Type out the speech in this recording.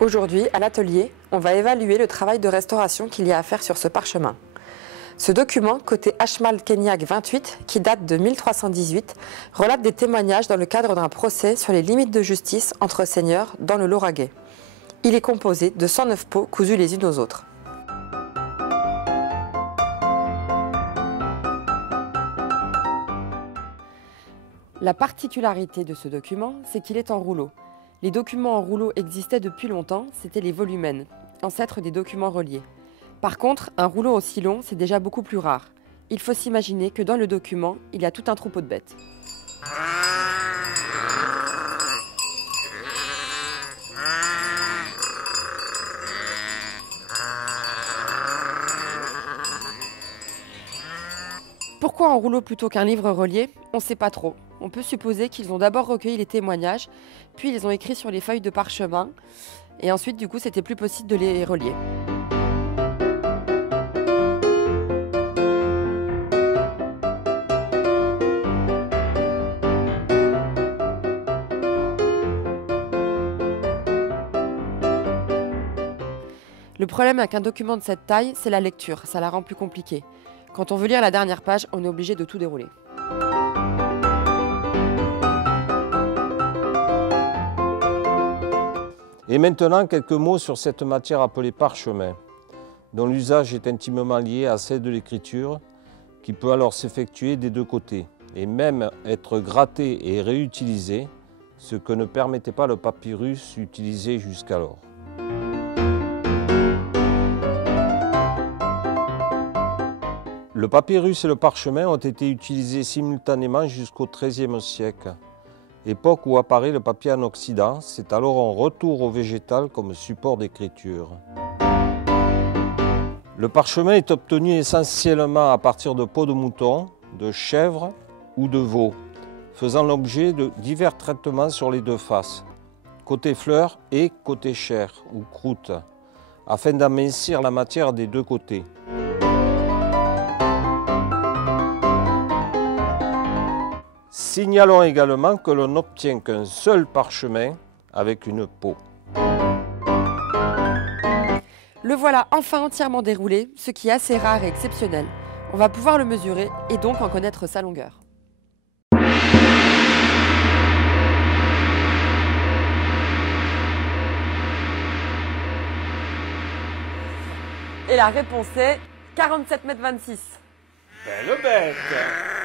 Aujourd'hui, à l'atelier, on va évaluer le travail de restauration qu'il y a à faire sur ce parchemin. Ce document, côté Ashmal-Kenyak 28, qui date de 1318, relate des témoignages dans le cadre d'un procès sur les limites de justice entre seigneurs dans le Lauragais. Il est composé de 109 peaux cousues les unes aux autres. La particularité de ce document, c'est qu'il est en rouleau. Les documents en rouleau existaient depuis longtemps, c'étaient les volumens, ancêtres des documents reliés. Par contre, un rouleau aussi long, c'est déjà beaucoup plus rare. Il faut s'imaginer que dans le document, il y a tout un troupeau de bêtes. Pourquoi un rouleau plutôt qu'un livre relié? On ne sait pas trop. On peut supposer qu'ils ont d'abord recueilli les témoignages, puis ils ont écrit sur les feuilles de parchemin, et ensuite, du coup, c'était plus possible de les relier. Le problème avec un document de cette taille, c'est la lecture, ça la rend plus compliquée. Quand on veut lire la dernière page, on est obligé de tout dérouler. Et maintenant, quelques mots sur cette matière appelée parchemin, dont l'usage est intimement lié à celle de l'écriture, qui peut alors s'effectuer des deux côtés, et même être gratté et réutilisé, ce que ne permettait pas le papyrus utilisé jusqu'alors. Le papyrus et le parchemin ont été utilisés simultanément jusqu'au XIIIe siècle, époque où apparaît le papier en Occident. C'est alors un retour au végétal comme support d'écriture. Le parchemin est obtenu essentiellement à partir de peaux de mouton, de chèvre ou de veau, faisant l'objet de divers traitements sur les deux faces, côté fleur et côté chair ou croûte, afin d'amincir la matière des deux côtés. Signalons également que l'on n'obtient qu'un seul parchemin avec une peau. Le voilà enfin entièrement déroulé, ce qui est assez rare et exceptionnel. On va pouvoir le mesurer et donc en connaître sa longueur. Et la réponse est 47,26 m. Belle bête!